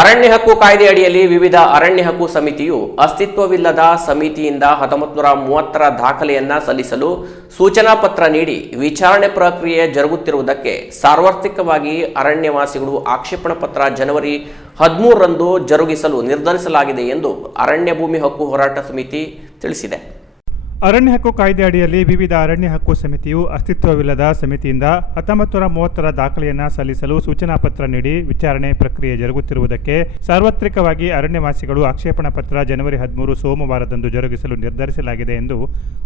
ಅರಣ್ಯ ಹಕ್ಕು ಕಾಯ್ದೆ ಅಡಿಯಲ್ಲಿ ವಿವಿಧ ಅರಣ್ಯ ಹಕ್ಕು ಸಮಿತಿಯು ಅಸ್ತಿತ್ವವಿಲ್ಲದ ಸಮಿತಿಯಿಂದ ಹತ್ತೊಂಬತ್ತು ನೂರ ಮೂವತ್ತರ ದಾಖಲೆಯನ್ನ ಸಲ್ಲಿಸಲು ಸೂಚನಾ ಪತ್ರ ನೀಡಿ ವಿಚಾರಣೆ ಪ್ರಕ್ರಿಯೆ ಜರುಗುತ್ತಿರುವುದಕ್ಕೆ ಸಾರ್ವತ್ರಿಕವಾಗಿ ಅರಣ್ಯವಾಸಿಗಳು ಆಕ್ಷೇಪಣಾ ಪತ್ರ ಜನವರಿ ಹದಿಮೂರರಂದು ಜರುಗಿಸಲು ನಿರ್ಧರಿಸಲಾಗಿದೆ ಎಂದು ಅರಣ್ಯ ಭೂಮಿ ಹಕ್ಕು ಹೋರಾಟ ಸಮಿತಿ ತಿಳಿಸಿದೆ. ಅರಣ್ಯ ಹಕ್ಕು ಕಾಯ್ದೆ ಅಡಿಯಲ್ಲಿ ವಿವಿಧ ಅರಣ್ಯ ಹಕ್ಕು ಸಮಿತಿಯು ಅಸ್ತಿತ್ವವಿಲ್ಲದ ಸಮಿತಿಯಿಂದ ಹತ್ತೊಂಬತ್ತು ನೂರ ಮೂವತ್ತರ ದಾಖಲೆಯನ್ನು ಸಲ್ಲಿಸಲು ಸೂಚನಾ ಪತ್ರ ನೀಡಿ ವಿಚಾರಣೆ ಪ್ರಕ್ರಿಯೆ ಜರುಗುತ್ತಿರುವುದಕ್ಕೆ ಸಾರ್ವತ್ರಿಕವಾಗಿ ಅರಣ್ಯವಾಸಿಗಳು ಆಕ್ಷೇಪಣಾ ಪತ್ರ ಜನವರಿ ಹದಿಮೂರು ಸೋಮವಾರದಂದು ಜರುಗಿಸಲು ನಿರ್ಧರಿಸಲಾಗಿದೆ ಎಂದು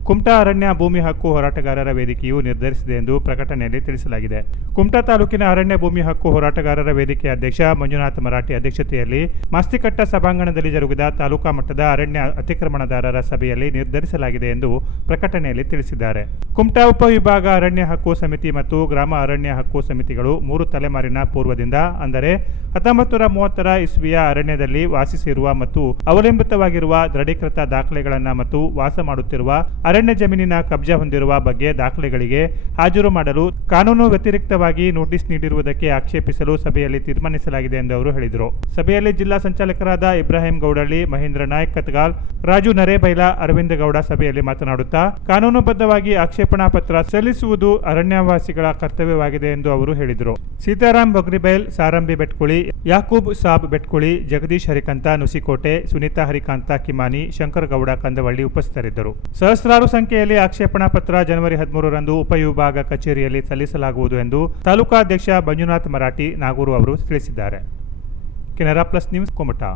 ಕುಮಟಾ ಅರಣ್ಯ ಭೂಮಿ ಹಕ್ಕು ಹೋರಾಟಗಾರರ ವೇದಿಕೆಯು ನಿರ್ಧರಿಸಿದೆ ಎಂದು ಪ್ರಕಟಣೆಯಲ್ಲಿ ತಿಳಿಸಲಾಗಿದೆ. ಕುಮಟಾ ತಾಲೂಕಿನ ಅರಣ್ಯ ಭೂಮಿ ಹಕ್ಕು ಹೋರಾಟಗಾರರ ವೇದಿಕೆ ಅಧ್ಯಕ್ಷ ಮಂಜುನಾಥ ಮರಾಠಿ ಅಧ್ಯಕ್ಷತೆಯಲ್ಲಿ ಮಾಸ್ತಿಕಟ್ಟ ಸಭಾಂಗಣದಲ್ಲಿ ಜರುಗಿದ ತಾಲೂಕಾ ಮಟ್ಟದ ಅರಣ್ಯ ಅತಿಕ್ರಮಣದಾರರ ಸಭೆಯಲ್ಲಿ ನಿರ್ಧರಿಸಲಾಗಿದೆ ಎಂದು ಪ್ರಕಟಣೆಯಲ್ಲಿ ತಿಳಿಸಿದ್ದಾರೆ. ಕುಮಟಾ ಉಪವಿಭಾಗ ಅರಣ್ಯ ಹಕ್ಕು ಸಮಿತಿ ಮತ್ತು ಗ್ರಾಮ ಅರಣ್ಯ ಹಕ್ಕು ಸಮಿತಿಗಳು ಮೂರು ತಲೆಮಾರಿನ ಪೂರ್ವದಿಂದ, ಅಂದರೆ ಹತ್ತೊಂಬತ್ತು ನೂರ ಮೂವತ್ತರ ಇಸ್ವಿಯ ಅರಣ್ಯದಲ್ಲಿ ವಾಸಿಸಿರುವ ಮತ್ತು ಅವಲಂಬಿತವಾಗಿರುವ ದೃಢೀಕೃತ ದಾಖಲೆಗಳನ್ನು ಮತ್ತು ವಾಸ ಮಾಡುತ್ತಿರುವ ಅರಣ್ಯ ಜಮೀನಿನ ಕಬ್ಜಾ ಹೊಂದಿರುವ ಬಗ್ಗೆ ದಾಖಲೆಗಳಿಗೆ ಹಾಜರು ಮಾಡಲು ಕಾನೂನು ವ್ಯತಿರಿಕ್ತವಾಗಿ ನೋಟಿಸ್ ನೀಡಿರುವುದಕ್ಕೆ ಆಕ್ಷೇಪಿಸಲು ಸಭೆಯಲ್ಲಿ ತೀರ್ಮಾನಿಸಲಾಗಿದೆ ಎಂದು ಅವರು ಹೇಳಿದರು. ಸಭೆಯಲ್ಲಿ ಜಿಲ್ಲಾ ಸಂಚಾಲಕರಾದ ಇಬ್ರಾಹಿಂ ಗೌಡಳ್ಳಿ, ಮಹೇಂದ್ರ ನಾಯ್ಕ್ ಕತ್ಗಾಲ್, ರಾಜು ನರೇಬೈಲಾ, ಅರವಿಂದ ಗೌಡ ಸಭೆಯಲ್ಲಿ ಮಾತನಾಡುತ್ತಾ, ಕಾನೂನುಬದ್ಧವಾಗಿ ಆಕ್ಷೇಪಣಾ ಪತ್ರ ಸಲ್ಲಿಸುವುದು ಅರಣ್ಯವಾಸಿಗಳ ಕರ್ತವ್ಯವಾಗಿದೆ ಎಂದು ಅವರು ಹೇಳಿದರು. ಸೀತಾರಾಮ್ ಬಗ್ರಿಬೈಲ್, ಸಾರಂಬಿ ಬೆಟ್ಕುಳಿ, ಯಾಕೂಬ್ ಸಾಬ್ ಬೆಟ್ಕುಳಿ, ಜಗದೀಶ್ ಹರಿಕಂತ, ನುಸಿಕೋಟೆ, ಸುನೀತಾ ಹರಿಕಾಂತ, ಕಿಮಾನಿ, ಶಂಕರಗೌಡ ಕಂದವಳ್ಳಿ ಉಪಸ್ಥಿತರಿದ್ದರು. ಸಹಸ್ರಾರು ಸಂಖ್ಯೆಯಲ್ಲಿ ಆಕ್ಷೇಪಣಾ ಪತ್ರ ಜನವರಿ ಹದಿಮೂರರಂದು ಉಪವಿಭಾಗ ಕಚೇರಿಯಲ್ಲಿ ಸಲ್ಲಿಸಲಾಗುವುದು ಎಂದು ತಾಲೂಕಾಧ್ಯಕ್ಷ ಮಂಜುನಾಥ್ ಮರಾಠಿ ನಾಗೂರು ಅವರು ತಿಳಿಸಿದ್ದಾರೆ. Canara plus news Kumta